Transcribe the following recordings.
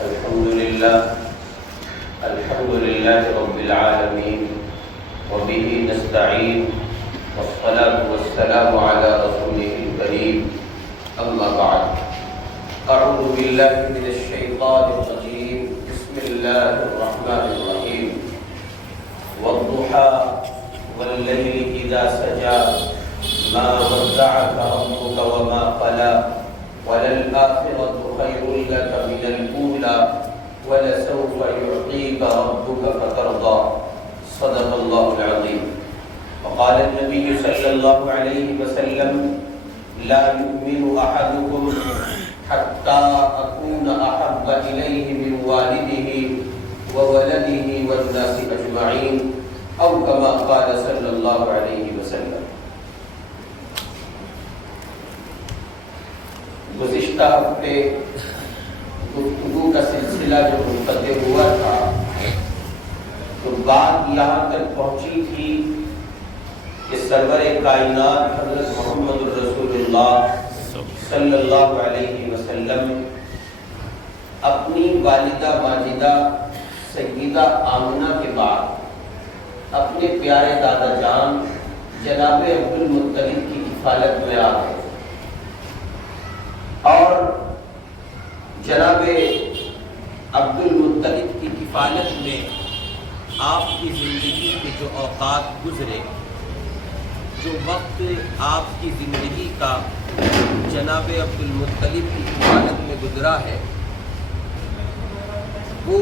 الحمد لله رب العالمين وبه نستعين والصلاة والسلام على رسوله الكريم أما بعد أعوذ بالله من الشيطان الرجيم بسم الله الرحمن الرحيم والضحى والليل إذا سجى ما ودعك ربك وما قلى وللآخرة خير لك من الأولى ولسوف يعطيك ربك فترضى صدق الله العظيم وقال النبي صلى الله عليه وسلم لا يؤمن أحدكم حتى أكون أحب إليه من والده وولده والناس أجمعين أو كما قال صلى الله عليه وسلم. گزشتہ ہفتے گفتگو کا سلسلہ جو منقطع ہوا تھا تو بات یہاں تک پہنچی تھی کہ سرور کائنات حضرت محمد رسول اللہ صلی اللہ علیہ وسلم اپنی والدہ ماجدہ سیدہ آمنہ کے بعد اپنے پیارے دادا جان جناب عبد المطلب کی کفالت میں آ گئے اور جناب عبد المطلب کی کفالت میں آپ کی زندگی کے جو اوقات گزرے، جو وقت آپ کی زندگی کا جناب عبد المطلب کی کفالت میں گزرا ہے، وہ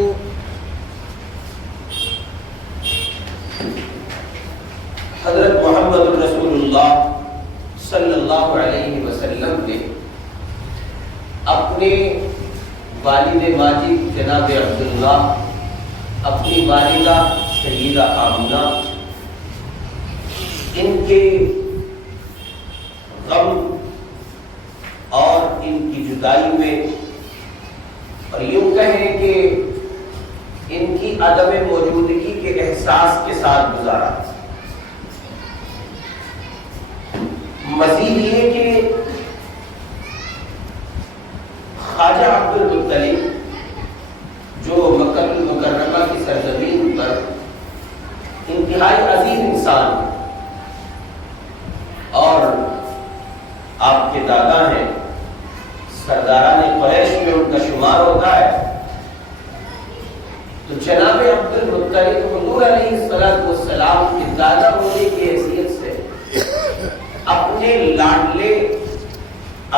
حضرت محمد رسول اللہ صلی اللہ علیہ وسلم نے اپنے والد ماجد جناب عبداللہ، اپنی والدہ سیدہ آمنہ، ان کے غم اور ان کی جدائی میں، اور یوں کہیں کہ ان کی عدم موجودگی کے احساس کے ساتھ گزارا. مزید یہ کہ خواجہ عبد المطلب جو مکہ المکرمہ کی سرزمین پر انتہائی عظیم انسان اور آپ کے دادا ہیں، سرداران قریش میں ان کا شمار ہوتا ہے، تو جناب عبد المطلب حضور علیہ السلام کے دادا ہونے کی حیثیت سے اپنے لاڈلے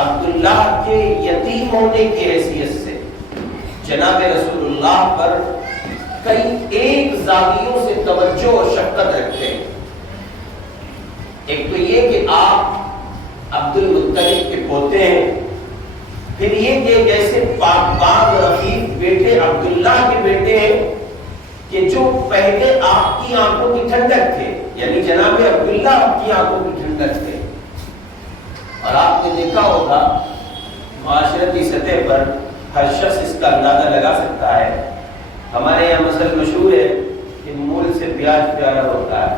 عبداللہ کے یتیم ہونے کی حیثیت سے جناب رسول اللہ پر کئی ایک زاویوں سے توجہ اور شفقت رکھتے ہیں. ایک تو یہ کہ آپ عبد المطلب کے پوتے ہیں، پھر یہ کہ جیسے پاک باغ رفیق بیٹے عبداللہ کے بیٹے ہیں کہ جو پہلے آپ کی آنکھوں کی ٹھنڈک تھے، یعنی جناب عبداللہ آپ کی آنکھوں کی ٹھنڈک تھے. اور آپ نے دیکھا ہوگا معاشرتی سطح پر ہر شخص اس کا اندازہ لگا سکتا ہے. ہمارے یہاں مثل مشہور ہے کہ مول سے پیاز پیارا ہوتا ہے،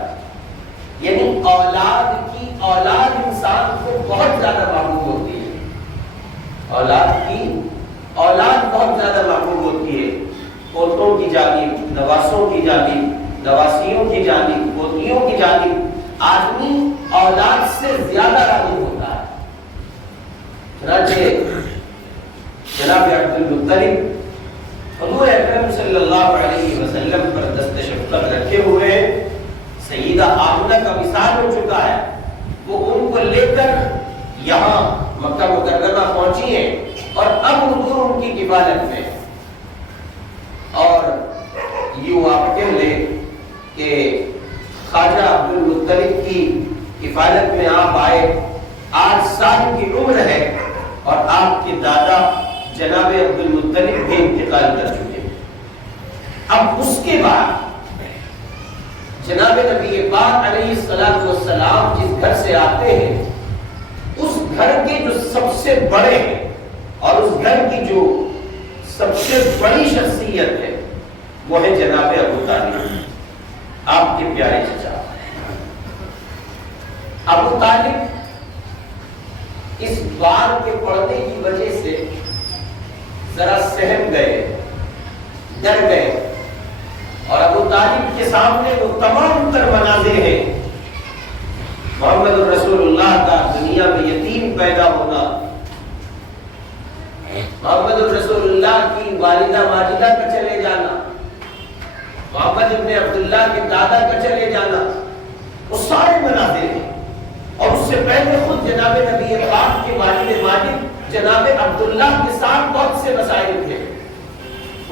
یعنی اولاد انسان کو بہت زیادہ محبوب ہوتی ہے. اولاد بہت زیادہ محبوب ہوتی ہے، پوتوں کی جانب، نواسوں کی جانب، نواسیوں کی جانب، پوتیوں کی جانب آدمی اولاد سے زیادہ راغب ہوتا ہے. چنانچہ جناب عبد المطلب حضور اکرم صلی اللہ علیہ وسلم پر دست شفقت رکھے ہوئے سیدہ آمنہ کا وصال ہو چکا ہے، وہ ان کو لے کر یہاں مکہ مکرمہ پہنچی ہیں اور اب حضور ان کی کفالت میں. اور یوں آپ کہہ لیں کہ خواجہ عبد المطلب کی کفالت میں آپ آئے، 8 سال کی عمر ہے اور آپ کے دادا جناب عبد المطلب بھی انتقال کر چکے. اب اس کے بعد جناب نبی پاک علیہ السلام جس گھر سے آتے ہیں، اس گھر کے جو سب سے بڑے ہیں اور اس گھر کی جو سب سے بڑی شخصیت ہے وہ ہے جناب ابو طالب، آپ کے پیارے چچا. ابو طالب اس بار کے پڑھنے کی وجہ سے ذرا سہم گئے ڈر گئے. اور ابو طالب کے سامنے وہ تمام تر مناظر ہیں. محمد رسول اللہ کا دنیا میں یتیم پیدا ہونا، محمد رسول اللہ کی والدہ ماجدہ کا چلے جانا، محمد ابن عبداللہ کے دادا کا چلے جانا، وہ سارے مناظر ہیں. اور اس سے پہلے خود جناب نبی پاک کے والد ماجد جناب عبداللہ کے ساتھ بہت سے مسائل تھے.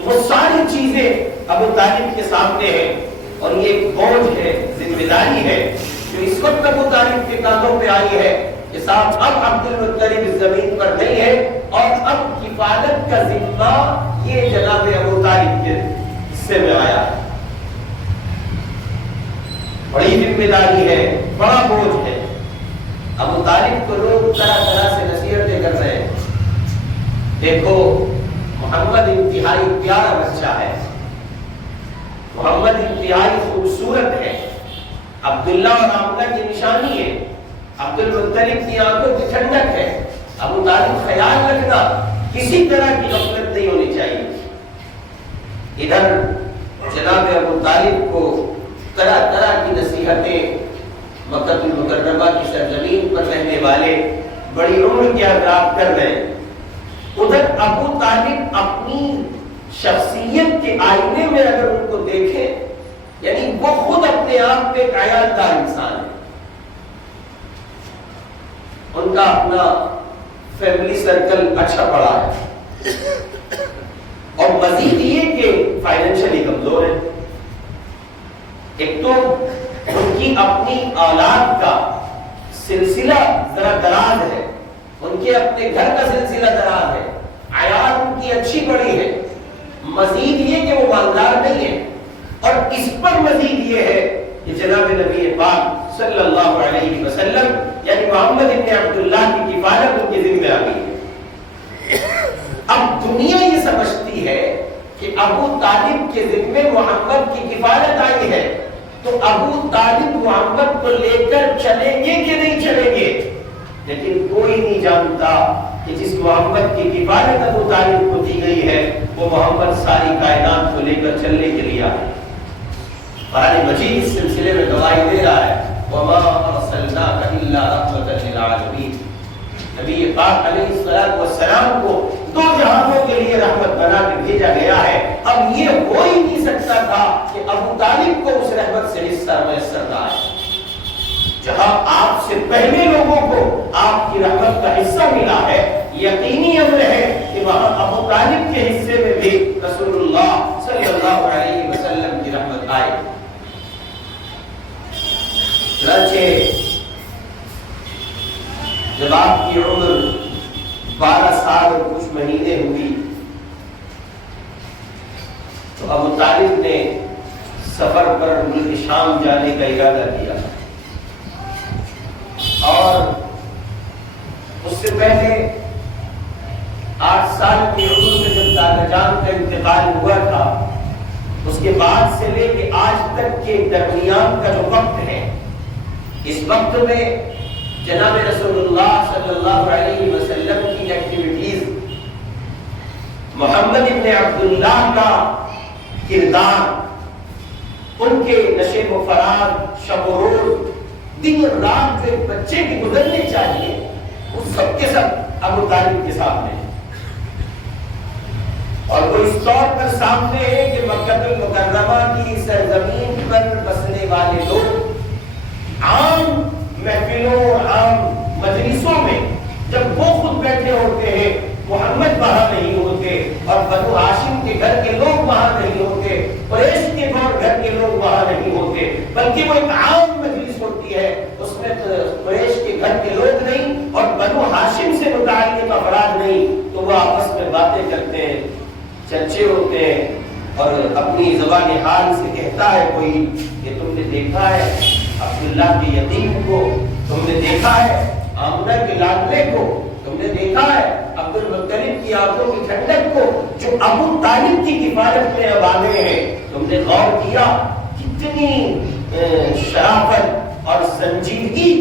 وہ ساری چیزیں ابو طالب کے سامنے ہیں. اور یہ ایک بوجھ ہے، ذمہ داری ہے جو اس وقت ابو طالب کے کاندھوں پہ آئی ہے کہ صاحب اب عبد المطلب اس زمین پر نہیں ہے اور اب کفالت کا ذمہ یہ جناب ابو طالب کے حصے میں آیا ہے. بڑی ذمہ داری ہے، بڑا بوجھ ہے. ابو طالب کو لوگ طرح طرح سے نصیحتیں کر رہے ہیں. دیکھو محمد انتہائی پیارا بچہ ہے، محمد انتہائی خوبصورت ہے، عبداللہ اور آمنہ کی نشانی ہے، عبد المطلب کی آنکھوں کی ٹھنڈک ہے. ابو طالب خیال رکھنا کسی طرح کی غفلت نہیں ہونی چاہیے. ادھر جناب ابو طالب کو طرح طرح کی نصیحتیں مکہ المکرمہ کی سرزمین پر رہنے والے بڑی عمر کے حضرات کر رہے ہیں. ادھر ابو طالب اپنی شخصیت کے آئینے میں اگر ان کو دیکھیں، یعنی وہ خود اپنے آپ میں ایک عیادار انسان ہے. ان کا اپنا فیملی سرکل اچھا بڑا ہے اور مزید یہ کہ فائنینشلی کمزور ہے. ایک تو ان کی اپنی اولاد کا سلسلہ ذرا دراز ہے، ان کے اپنے گھر کا سلسلہ دراز ہے، عیال ان کی اچھی بڑی ہے. مزید یہ کہ وہ مالدار نہیں ہے. اور اس پر مزید یہ ہے کہ جناب نبی پاک صلی اللہ علیہ وسلم یعنی محمد ابن عبداللہ کی کفالت ان کے ذمہ آ گئی ہے. اب دنیا یہ سمجھتی ہے کہ ابو طالب کے ذمہ محمد کی کفالت آئی ہے تو ابو طالب محمد کو لے کر چلیں گے کہ نہیں چلیں گے. لیکن کوئی نہیں جانتا کہ جس محمد کی کفالت ابو طالب کو دی گئی ہے وہ محمد ساری کائنات کو لے کر چلنے کے لیے آئے. قرآن مجید اس سلسلے میں گواہی دے رہا ہے وَمَا أَرْسَلْنَاكَ إِلَّا رَحْمَةً لِلْعَالَمِينَ. نبی پاک علیہ السلام کو دو جہانوں کے لیے رحمت بنا کے بھیجا گیا ہے. اب یہ ہو ہی نہیں سکتا تھا کہ ابو طالب کو اس رحمت سے حصہ میسر نہ آئے. جہاں آپ سے پہلے لوگوں کو آپ کی رحمت کا حصہ ملا ہے، یقینی امر ہے کہ وہاں ابو طالب کے حصے میں بھی رسول اللہ صلی اللہ علیہ وسلم کی رحمت آئے. چنانچہ جب آپ کی عمر 12 سال اور کچھ مہینے ہوئی تو ابو طالب نے سفر پر ملک شام جانے کا ارادہ کیا. اور اس سے پہلے 8 سال کی عمر میں جب دادا جان کا انتقال ہوا تھا، اس کے بعد سے لے کے آج تک کے درمیان کا جو وقت ہے، اس وقت میں جناب رسول اللہ صلی اللہ علیہ وسلم کی ایکٹیویٹیز، محمد ابن عبداللہ کا کردار، ان کے نشیب و فراغ، شب و روز، دن اور رات جو ایک بچے کی گزرنے چاہیے، وہ سب کے سب ابو طالب کے سامنے ہے. اور وہ اس طور پر سامنے ہے کہ مکہ المکرمہ کی سرزمین پر بسنے والے لوگ عام محفلوں، عام مجلسوں میں جب وہ خود بیٹھے ہوتے ہیں، محمد وہاں نہیں ہوتے اور بنو ہاشم کے گھر کے لوگ وہاں نہیں ہوتے، قریش کے گھر کے لوگ وہاں نہیں ہوتے، بلکہ وہ ایک عام مجلس ہوتی ہے. اس میں قریش کے گھر کے لوگ نہیں اور بنو ہاشم سے متعلق افراد نہیں، تو وہ آپس میں باتیں کرتے ہیں، چرچے ہوتے ہیں. اور اپنی زبان حال سے کہتا ہے کوئی کہ تم نے دیکھا ہے عبداللہ کے یتیم کو، تم نے دیکھا ہے آمنہ کے لاڈلے کو، تم نے دیکھا ہے عبد المطلب کی آنکھوں کی ٹھنڈک کو جو ابو طالب کی کفالت میں اب آ گئے ہیں. تم نے غور کیا کتنی شرافت اور سنجیدگی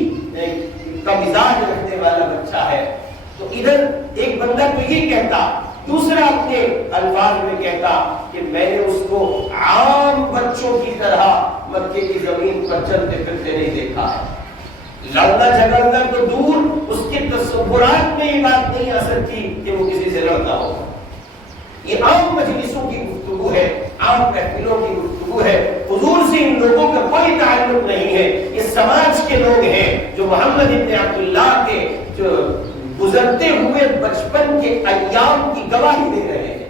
کا مزاج رکھنے والا بچہ ہے. تو ادھر ایک بندہ تو یہ کہتا دوسرا اپنے الفاظ میں کہتا کہ میں نے اس کو عام بچوں کی طرح مکے کی زمین پر چلتے پھرتے نہیں دیکھا ہے۔ لڑنا جھگڑنا تو دور، اس کے تصورات میں یہ بات نہیں آ سکتی کہ وہ کسی سے لڑتا ہو۔ یہ عام مجلسوں کی گفتگو ہے، عام محفلوں کی گفتگو ہے، حضور سے ان لوگوں کا کوئی تعلق نہیں ہے۔ یہ سماج کے لوگ ہیں جو محمد ابن عبداللہ کے جو گزرتے ہوئے بچپن کے ایام کی گواہی دے رہے ہیں،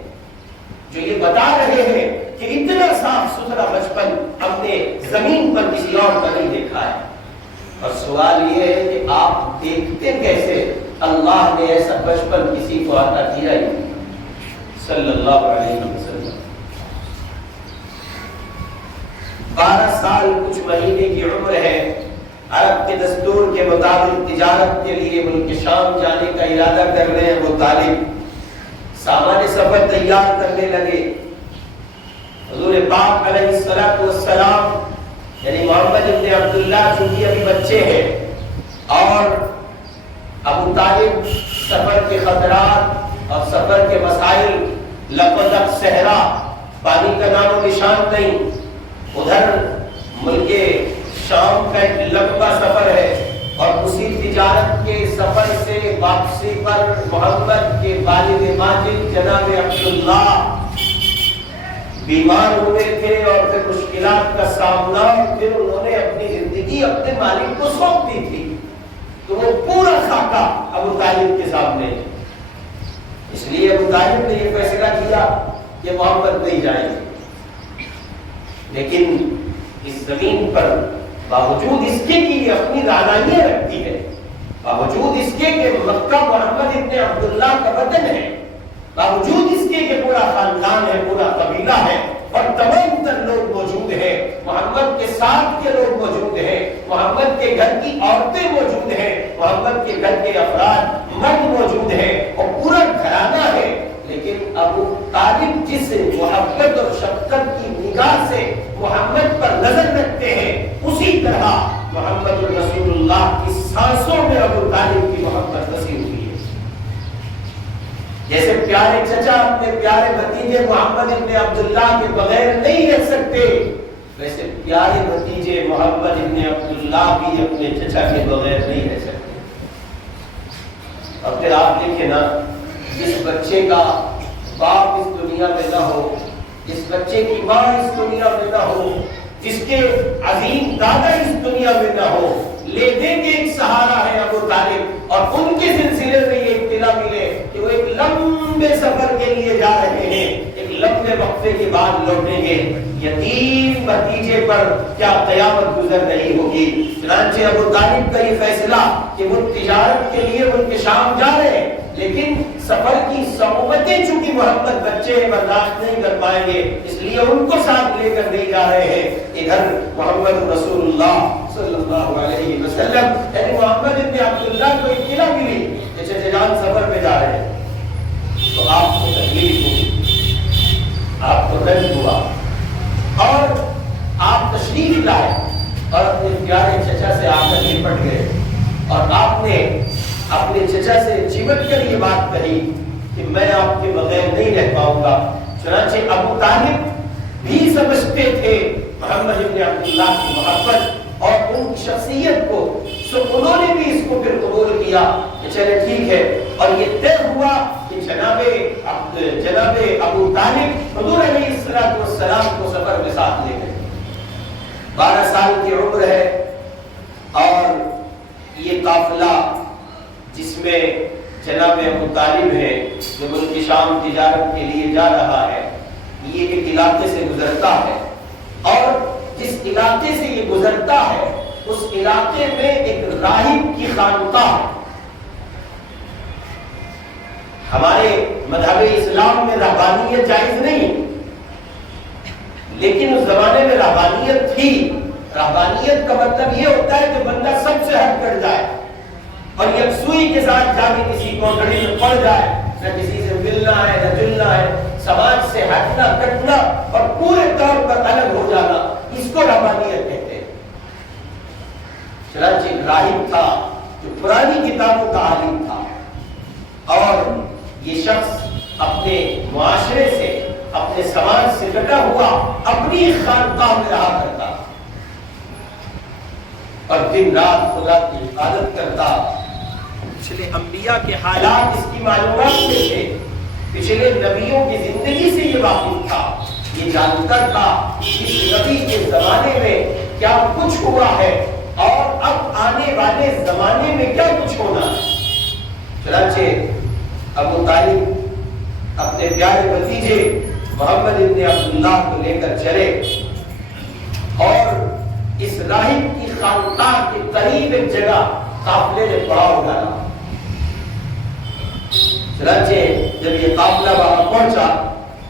جو یہ بتا رہے ہیں کہ اتنا صاف ستھرا بچپن ہم نے زمین پر کسی اور کا نہیں دیکھا ہے۔ اور سوال یہ ہے کہ آپ دیکھتے کیسے؟ اللہ نے ایسا بچپن کسی کو عطا کیا ہی صلی اللہ علیہ وسلم۔ 12 سال کچھ مہینے کی عمر ہے، عرب کے دستور کے مطابق تجارت کے لیے ملک شام جانے کا ارادہ کر رہے ہیں وہ طالب، سامان سفر تیار کرنے لگے۔ حضور پاک علیہ السلام یعنی محمد ابن عبداللہ چونکہ ابھی بچے ہیں، اور ابو طالب سفر کے خطرات اور سفر کے مسائل، لقدق صحرا، پانی کا نام و نشان نہیں، ادھر ملک شام کا ایک لمبا سفر ہے، اور اسی تجارت کے سفر سے واپسی پر محمد کے والد ماجد جناب عبداللہ بیمار ہوئے تھے، اور پھر مشکلات کا سامنا، پھر انہوں نے اپنی زندگی اپنے مالک کو سونپ دی تھی، تو وہ پورا خاکہ ابو طالب کے سامنے۔ اس لیے ابو طالب نے یہ فیصلہ کیا کہ محمد نہیں جائیں گے، لیکن اس زمین پر باوجود اس کے کہ یہ اپنی دانائیاں رکھتی ہے، باوجود اس کے کہ مکہ محمد ابن عبداللہ کا وطن ہے، باوجود اس کے کہ پورا خاندان ہے، پورا قبیلہ ہے، اور تمام تر لوگ موجود ہیں، محمد کے ساتھ کے لوگ موجود ہیں، محمد کے گھر کی عورتیں موجود ہیں، محمد کے گھر کے افراد مرد موجود ہیں، اور پورا گھرانہ ہے، لیکن ابو طالب جس محبت اور شفقت کی نگاہ سے محمد پر نظر رکھتے ہیں، اسی طرح محمد رسول اللہ کی سانسوں میں ابو طالب کی محبت بسی ہوئی ہے۔ جیسے پیارے چچا اپنے پیارے بھتیجے محمد ابن عبداللہ کے بغیر نہیں رہ سکتے، ویسے پیارے بھتیجے محمد ابن عبداللہ بھی اپنے چچا کے بغیر نہیں رہ سکتے۔ اور پھر آپ دیکھیں نا، جس بچے کا باپ اس دنیا میں نہ ہو، جس بچے کی ماں اس دنیا میں نہ ہو، جس کے عظیم دادا اس دنیا میں نہ ہو، لینے کے ایک سہارا ہے ابو طالب، اور ان کے سلسلے میں یہ اطلاع ملے کہ وہ ایک لمبے سفر کے لیے جا رہے ہیں، ایک لمبے وقفے کے بعد لوٹیں گے، یتیم بھتیجے پر کیا قیامت گزر رہی ہوگی۔ چنانچہ ابو طالب کا یہ فیصلہ کہ وہ تجارت کے لیے ملک شام جا رہے ہیں، لیکن سفر کی صعوبتیں چونکہ محمد بچے برداشت نہیں کر پائیں گے، اس لیے ان کو ساتھ لے کر نہیں جا رہے ہیں۔ ادھر محمد رسول اللہ صلی اللہ علیہ وسلم یعنی محمد ابن عبداللہ کو اطلاع ملی کہ چچا جان سفر میں جا رہے ہیں، تو آپ کو تکلیف ہوئی، آپ کو درد ہوا، اور آپ تشریف لائے اور اپنے پیارے چچا سے آ کر لپٹ گئے، اور آپ نے اپنے چچا سے چمٹ کر یہ بات کہی کہ میں آپ کے بغیر نہیں رہ پاؤں گا۔ چنانچہ ابو طالب بھی سمجھتے تھے محمد ابن عبداللہ کی محبت اور ان کی شخصیت کو، سو انہوں نے بھی اس کو پھر قبول کیا کہ چلے ٹھیک ہے، اور یہ طے ہوا کہ جناب ابو طالب حضور علیہ السلام کو سفر میں ساتھ لے گئے۔ 12 سال کی عمر ہے، اور یہ قافلہ جس میں جناب ابو طالب ہے جو ملک شام تجارت کے لیے جا رہا ہے، یہ ایک علاقے سے گزرتا ہے، اور جس علاقے سے یہ گزرتا ہے اس علاقے میں ایک راہب کی خانقاہ ہے۔ ہمارے مذہب اسلام میں رہبانیت جائز نہیں، لیکن اس زمانے میں رہبانیت تھی۔ رہبانیت کا مطلب یہ ہوتا ہے کہ بندہ سب سے ہٹ کر جائے، اور یکسوئی کے ساتھ جا کے کسی کوٹڑی میں پڑ جائے، نہ کسی سے ملنا ہے نہ جلنا ہے، سماج سے ہٹنا کٹنا اور پورے طور پر الگ ہو جانا، اس کو رہبانیت کہتے ہیں۔ چنانچہ ایک راہب تھا جو پرانی کتابوں کا عالم تھا، اور یہ شخص اپنے معاشرے سے، اپنے سماج سے کٹا ہوا اپنی خانقاہ میں رہا کرتا اور دن رات خدا کی عبادت کرتا۔ پچھلے انبیاء کے حالات اس کی معلومات میں تھے، پچھلے نبیوں کی زندگی سے یہ واقف تھا، یہ جانتا تھا اس نبی کے زمانے میں کیا کچھ ہوا ہے اور اب آنے والے زمانے میں کیا کچھ ہونا ہے۔ چنانچہ ابو طالب اپنے پیارے بھتیجے محمد ابن عبداللہ کو لے کر چلے اور اس راہب کی خانقاہ کے قریب ایک جگہ قافلے نے پڑاؤ ڈالا۔ چنانچہ جب یہ قافلہ وہاں پہنچا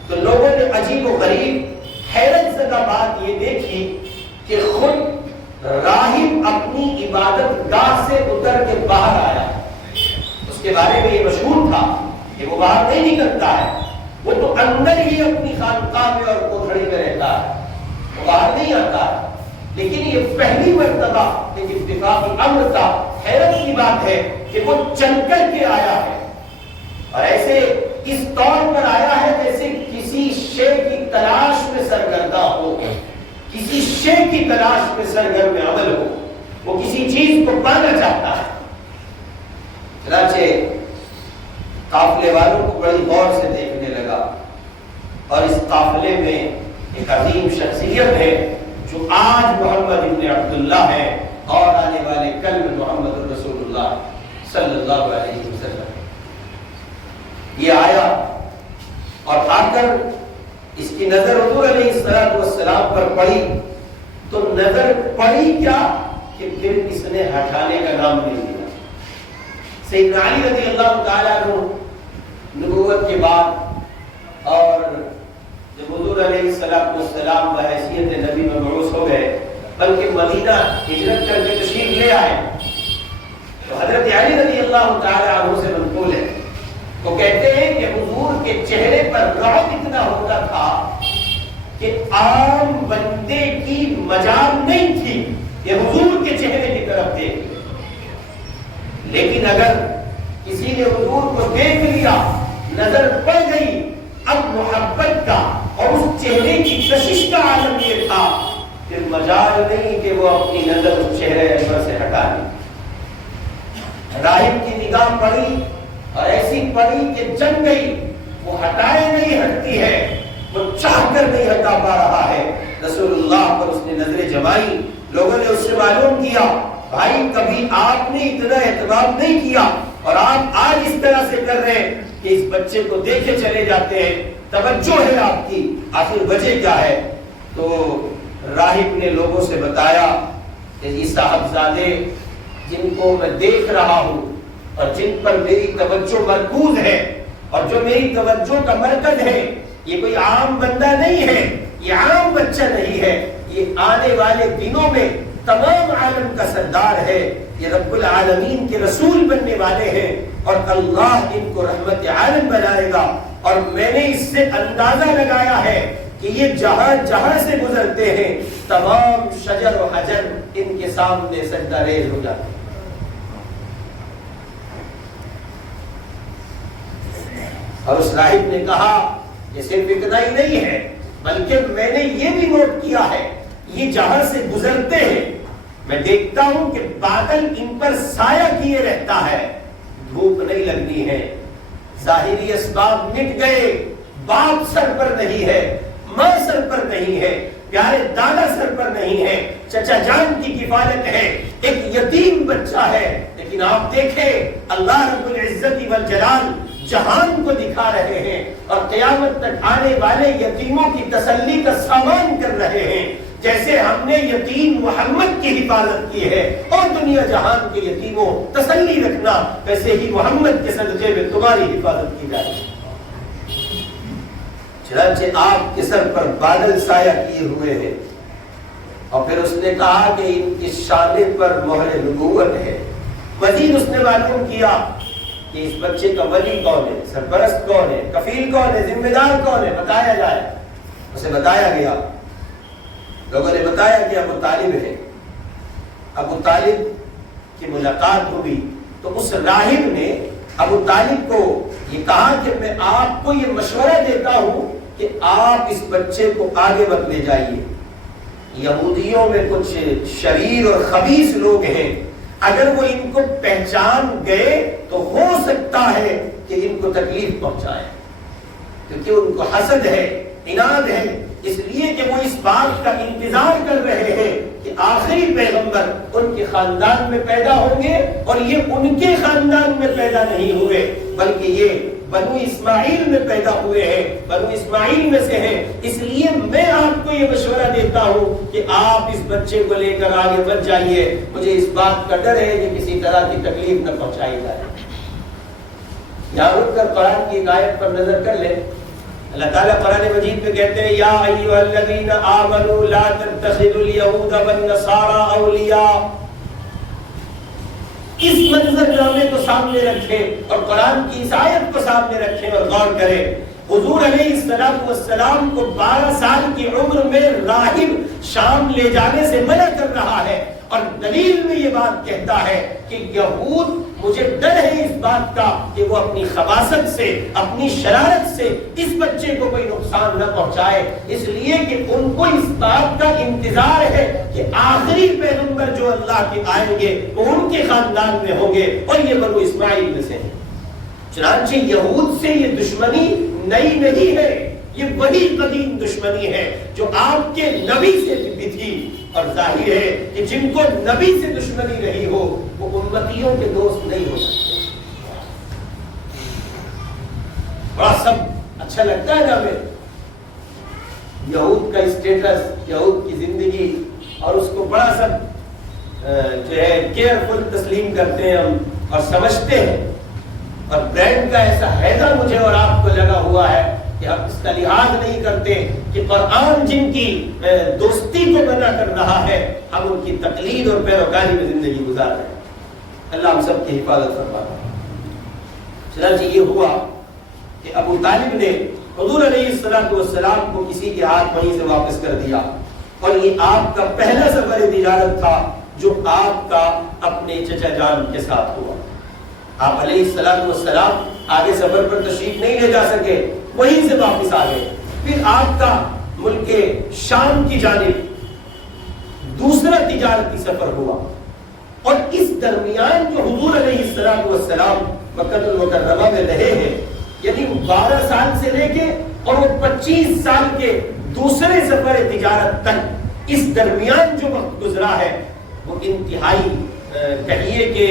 تو لوگوں نے عجیب و غریب حیرت زدہ بات یہ دیکھی کہ خود راہب اپنی عبادت گاہ سے اتر کے باہر آیا۔ اس کے بارے میں یہ مشہور تھا کہ وہ باہر نہیں نکلتا ہے، وہ تو اندر ہی اپنی خانقاہ میں اور کوٹھڑی میں رہتا ہے، وہ باہر نہیں آتا ہے۔ لیکن یہ پہلی مرتبہ ایک اتفاقی امر تھا، حیرت کی بات ہے کہ وہ چل کر کے آیا ہے اور ایسے اس طور پر آیا ہے جیسے کسی شے کی تلاش میں سرگردہ ہو، کسی شے کی تلاش میں سرگرم عمل ہو، وہ کسی چیز کو پانا چاہتا ہے۔ چنانچہ قافلے والوں کو بڑی غور سے دیکھنے لگا اور اس قافلے میں ایک عظیم شخصیت ہے جو آج محمد ابن عبداللہ ہے اور آنے والے کل میں محمد رسول اللہ صلی اللہ علیہ وسلم۔ یہ آیا اور آ کر اس کی نظر حضور علیہ السلام پر پڑی تو نظر پڑی کیا کہ پھر اس نے ہٹانے کا نام نہیں لیا۔ سیدنا علی رضی اللہ تعالیٰ عنہ نبوت کے بعد اور جب حضور علیہ السلام بحیثیت نبی مبعوث ہو گئے بلکہ مدینہ ہجرت کر کے تشریف لے آئے تو حضرت علی رضی اللہ تعالیٰ عنہ سے منقول ہے، وہ کہتے ہیں کہ حضور کے چہرے پر رعب اتنا ہوتا تھا کہ عام بندے کی مجال نہیں تھی کہ حضور کے چہرے کی طرف دیکھ، لیکن اگر کسی نے حضور کو دیکھ لیا، نظر پڑ گئی، اب محبت کا اور اس چہرے کی کشش کا عالم یہ تھا پھر مجال نہیں کہ وہ اپنی نظر اس چہرے انور سے ہٹا لی۔ راہب کی نگاہ پڑی اور ایسی پڑی کہ جم گئی، وہ ہٹائے نہیں ہٹتی ہے، وہ چاہ کر نہیں ہٹا پا رہا ہے۔ رسول اللہ پر اس نے نظریں جمائی، لوگوں نے اس سے معلوم کیا بھائی کبھی آپ نے اتنا اہتمام نہیں کیا اور آپ آج اس طرح سے کر رہے ہیں کہ اس بچے کو دیکھے چلے جاتے ہیں، توجہ ہے آپ کی، آخر وجہ کیا ہے؟ تو راہب نے لوگوں سے بتایا کہ یہ صاحبزادے جن کو میں دیکھ رہا ہوں اور جن پر میری توجہ مرکوز ہے اور جو میری توجہ کا مرکز ہے، یہ کوئی عام بندہ نہیں ہے، یہ عام بچہ نہیں ہے، یہ آنے والے دنوں میں تمام عالم کا سردار ہے، یہ رب العالمین کے رسول بننے والے ہیں اور اللہ ان کو رحمت عالم بنائے گا۔ اور میں نے اس سے اندازہ لگایا ہے کہ یہ جہاں جہاں سے گزرتے ہیں تمام شجر و حجر ان کے سامنے سجدہ ریز ہو جاتے ہیں۔ اور اس راہب نے کہا یہ صرف اتنا ہی نہیں ہے بلکہ میں نے یہ بھی نوٹ کیا ہے یہ جہاں سے گزرتے ہیں میں دیکھتا ہوں کہ بادل ان پر سایہ کیے رہتا ہے، دھوپ نہیں لگنی ہے، ظاہری اسباب مٹ گئے، باپ سر پر نہیں ہے، ماں سر پر نہیں ہے، پیارے دادا سر پر نہیں ہے، چچا جان کی کفالت ہے، ایک یتیم بچہ ہے، لیکن آپ دیکھیں اللہ رب العزت والجلال جہان کو دکھا رہے ہیں اور قیامت تک آنے والے یتیموں کی تسلی کا سامان کر رہے ہیں۔ جیسے ہم نے یتیم محمد کی حفاظت کی ہے اور دنیا جہان کے یتیموں تسلی رکھنا، ویسے ہی محمد کے صدقے میں تمہاری حفاظت کی جائے۔ چنانچہ آپ کے سر پر بادل سایہ کیے ہوئے ہیں اور پھر اس نے کہا کہ ان کی شانے پر مہر نبوت ہے۔ مزید اس نے معلوم کیا کہ اس بچے کا ولی کون ہے، سرپرست کون ہے، کفیل کون ہے، ذمہ دار کون ہے، بتایا جائے۔ اسے بتایا گیا، لوگوں نے بتایا کہ ابو طالب ہے۔ ابو طالب کی ملاقات ہوئی تو اس راہب نے ابو طالب کو یہ کہا کہ میں آپ کو یہ مشورہ دیتا ہوں کہ آپ اس بچے کو آگے مت لے جائیے، یہودیوں میں کچھ شریر اور خبیث لوگ ہیں، اگر وہ ان کو پہچان گئے تو ہو سکتا ہے کہ ان کو تکلیف پہنچائے، کیونکہ ان کو حسد ہے، عناد ہے، اس لیے کہ وہ اس بات کا انتظار کر رہے ہیں کہ آخری پیغمبر ان کے خاندان میں پیدا ہوں گے، اور یہ ان کے خاندان میں پیدا نہیں ہوئے بلکہ یہ بنو اسماعیل میں پیدا ہوئے ہیں، بنو اسماعیل میں سے ہیں، اس لیے میں آپ کو یہ مشورہ دیتا ہوں کہ آپ اس بچے کو لے کر آگے بڑھ جائیے، مجھے اس بات کا ڈر ہے کہ کسی طرح کی تکلیف نہ پہنچائی جائے۔ یہاں رک کر قرآن کی ایک آیت پر نظر کر لیں۔ اللہ تعالیٰ قرآن مجید میں کہتے ہیں یا ایھا الذین آمنوا لا تتخذوا اليہود والنصارى اولیاء۔ اس منظر نامے کو سامنے رکھیں اور قرآن کی اس آیت کو سامنے رکھیں اور غور کریں۔ حضور علیہ السلام کو 12 سال کی عمر میں راہب شام لے جانے سے منع کر رہا ہے، اور دلیل میں یہ بات کہتا ہے کہ یہود، مجھے ڈر ہے اس بات کا کہ وہ اپنی خباثت سے، اپنی شرارت سے اس بچے کو کوئی نقصان نہ پہنچائے، اس لیے کہ ان کو اس بات کا انتظار ہے کہ آخری پیغمبر جو اللہ کے آئیں گے وہ ان کے خاندان میں ہوں گے، اور یہ بنو اسماعیل میں سے ہیں۔ چنانچہ یہود سے یہ دشمنی نئی نہیں ہے، یہ وہی قدیم دشمنی ہے جو آپ کے نبی سے بھی تھی، اور ظاہر ہے کہ جن کو نبی سے دشمنی رہی ہو وہ امتیوں کے دوست نہیں ہو سکتے۔ بڑا سب اچھا لگتا ہے نا ہمیں یہود کا اسٹیٹس، یہود کی زندگی، اور اس کو بڑا سب جو ہے کیئرفل تسلیم کرتے ہیں ہم اور سمجھتے ہیں، اور برینڈ کا ایسا حیدر مجھے اور آپ کو لگا ہوا ہے کہ ہم اس کا لحاظ نہیں کرتے کہ قرآن جن کی دوستی کو منع کر رہا ہے ہم ان کی تقلید اور پیروکاری میں زندگی گزار رہے ہیں۔ اللہ ہم سب کی حفاظت فرمائے۔ چنانچہ یہ ہوا کہ ابو طالب نے حضور علیہ السلام کو کسی کے ہاتھ وہیں سے واپس کر دیا، اور یہ آپ کا پہلا سفر تجارت تھا جو آپ کا اپنے چچا جان کے ساتھ ہوا۔ آپ علیہ السلام آگے سفر پر تشریف نہیں لے جا سکے، وہیں سے واپس آ گئے۔ پھر آپ کا ملک شام کی جانب دوسرا تجارتی سفر ہوا، اور اس درمیان جو حضور علیہ السلام مکہ المکرمہ میں رہے ہیں، یعنی 12 سال سے لے کے اور وہ 25 سال کے دوسرے سفر تجارت تک، اس درمیان جو وقت گزرا ہے وہ انتہائی کہیے کہ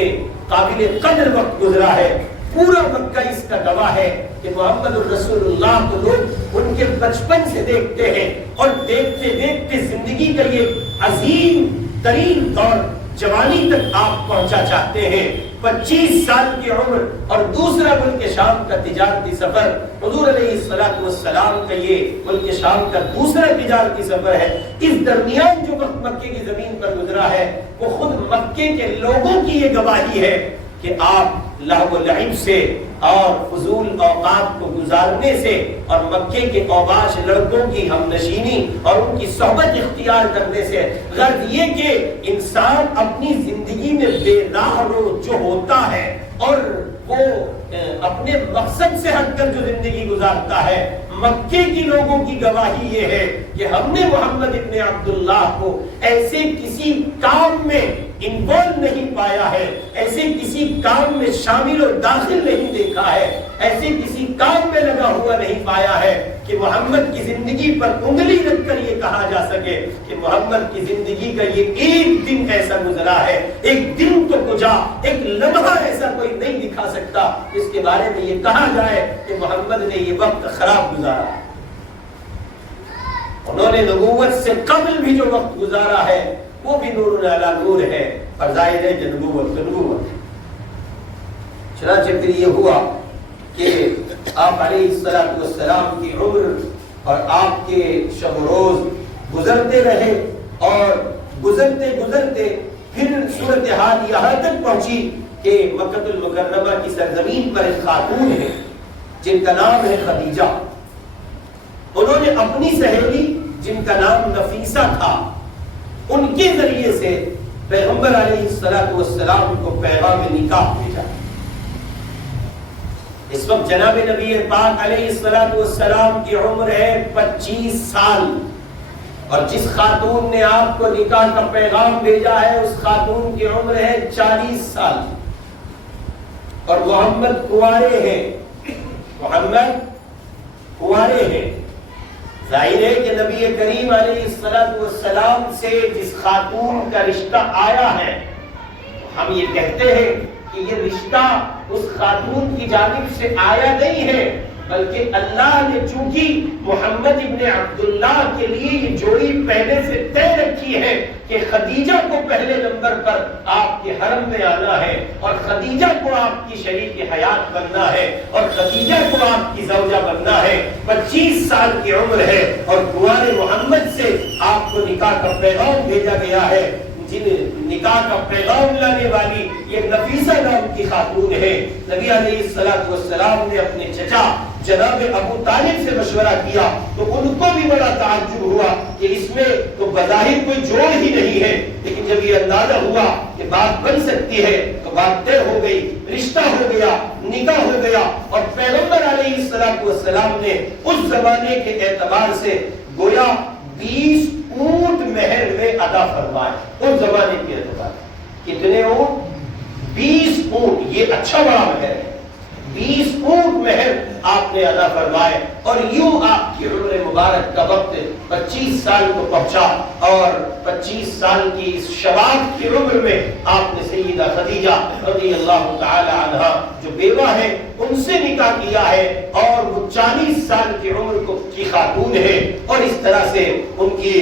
قابل قدر وقت گزرا ہے۔ پورا مکہ اس کا گواہ ہے کہ محمد الرسول اللہ کو لوگ ان کے بچپن سے دیکھتے ہیں، اور دیکھتے دیکھتے زندگی کا یہ عظیم ترین دور جوانی تک آپ پہنچا چاہتے ہیں۔ 25 سال کی عمر اور دوسرا ملک شام کا تجارتی سفر، حضور علیہ السلام کا یہ ملک شام کا دوسرا تجارتی سفر ہے۔ اس درمیان جو وقت مکے کی زمین پر گزرا ہے وہ خود مکے کے لوگوں کی یہ گواہی ہے کہ آپ لہو و لعب سے اور فضول اوقات کو گزارنے سے اور مکے کے اوباش لڑکوں کی ہم نشینی اور ان کی صحبت اختیار کرنے سے، غرض یہ کہ انسان اپنی زندگی میں بے راہ رو جو ہوتا ہے اور وہ اپنے مقصد سے ہٹ کر جو زندگی گزارتا ہے، مکے کی لوگوں کی گواہی یہ ہے کہ ہم نے محمد ابن عبداللہ کو ایسے کسی کام میں انوالو نہیں پایا ہے، ایسے کسی کام میں شامل و داخل نہیں دیکھا ہے، ایسے کسی کام میں لگا ہوا نہیں پایا ہے کہ محمد کی زندگی پر انگلی رکھ کر یہ کہا جا سکے کہ محمد کی زندگی کا یہ ایک دن ایسا گزرا ہے، ایک دن تو کجا ایک لمحہ ایسا کوئی نہیں دکھا سکتا اس کے بارے میں یہ کہا جائے کہ محمد نے یہ وقت خراب گزارا۔ انہوں نے نبوت سے قبل بھی جو وقت گزارا ہے وہ بھی نور علی نور ہے، اور ظاہر ہے کہ نبوت تو نبوت ہے۔ چنانچہ پھر یہ ہوا کہ آپ علیہ السلام کی عمر اور آپ کے شب و روز گزرتے رہے، اور گزرتے گزرتے پھر صورتحال یہاں تک پہنچی کہ مکہ المکرمہ کی سرزمین پر ایک خاتون ہے جن کا نام ہے خدیجہ۔ انہوں نے اپنی سہیلی جن کا نام نفیسہ تھا، ان کے ذریعے سے پیغمبر علیہ السلام کو پیغام نکاح بھیجا۔ اس وقت جناب نبی پاک علیہ السلام کی عمر ہے 25 سال، اور جس خاتون نے آپ کو نکاح کا پیغام بھیجا ہے اس خاتون کی عمر ہے 40 سال، اور محمد کنوارے ہیں، محمد کنوارے ہیں۔ ظاہر ہے کہ نبی کریم علیہ السلام سے جس خاتون کا رشتہ آیا ہے، ہم یہ کہتے ہیں کہ یہ رشتہ اس خاتون کی جانب سے آیا نہیں ہے، بلکہ اللہ نے چونکہ محمد ابن عبداللہ کے لیے یہ جوڑی پہلے سے طے رکھی ہے کہ خدیجہ کو پہلے نمبر پر آپ کے حرم میں آنا ہے، اور خدیجہ کو آپ کی شریک حیات بننا ہے، اور خدیجہ کو آپ کی زوجہ بننا ہے۔ 25 سال کی عمر ہے اور کنوارے محمد سے آپ کو نکاح کا پیغام بھیجا گیا ہے۔ جن نکاح کا پیغام لانے والی یہ نفیسہ نام کی خاتون ہے۔ نبی علیہ السلام نے اپنے چچا جناب ابو طالب سے مشورہ کیا تو ان کو بھی بڑا تعجب ہوا کہ اس میں تو بظاہر کوئی جوڑ ہی نہیں ہے، لیکن جب یہ اندازہ ہوا کہ بات بن سکتی ہے تو بات طے ہو گئی، رشتہ ہو گیا، نکاح ہو گیا، اور پیغمبر علیہ السلام نے اس زمانے کے اعتبار سے گویا 20 اونٹ مہر میں ادا فرمائے۔ اس زمانے کے اعتبار کتنے اونٹ؟ 20 اونٹ، یہ اچھا بڑا مہر ہے۔ 20 اونٹ مہر آپ نے ادا فرمائے، اور یوں آپ کی عمر مبارک کا وقت 25 سال کو پہنچا، اور 25 سال کی اس شباب کی عمر میں آپ نے سیدہ خدیجہ رضی اللہ تعالی عنہا جو بیوہ ہے ان سے نکاح کیا ہے، اور وہ 40 سال کی عمر کی خاتون ہے، اور اس طرح سے ان کی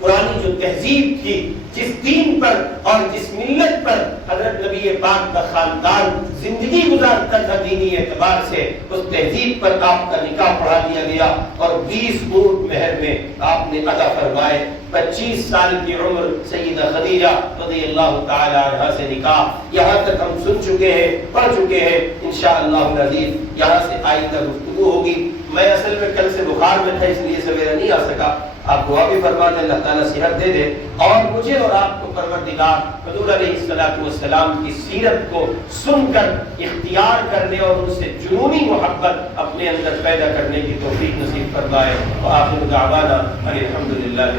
پرانی جو تہذیب تھی، جس دین پر اور جس ملت پر حضرت نبی پاک کا خاندان زندگی گزارتا تھا دینی اعتبار سے، اس تہذیب پر آپ کا نکاح پڑھا دیا گیا، اور 20 اونٹ مہر میں آپ نے ادا فرمائے۔ 25 سال کی عمر سیدہ خدیجہ رضی اللہ تعالی عنہا سے نکاح، یہاں تک ہم سن چکے ہیں، پڑھ چکے ہیں۔ انشاءاللہ العزیز یہاں سے آئندہ گفتگو ہوگی۔ میں اصل میں کل سے بخار میں تھا، اس لیے سویرا نہیں آ سکا۔ آپ دعا بھی فرما دیں اللہ تعالیٰ صحت دے دے، اور مجھے اور آپ کو پروردگار حضور علیہ السلام کی سیرت کو سن کر اختیار کرنے اور ان سے جنونی محبت اپنے اندر پیدا کرنے کی توفیق نصیب فرمائے۔ وآخر دعوانا ان الحمد للہ۔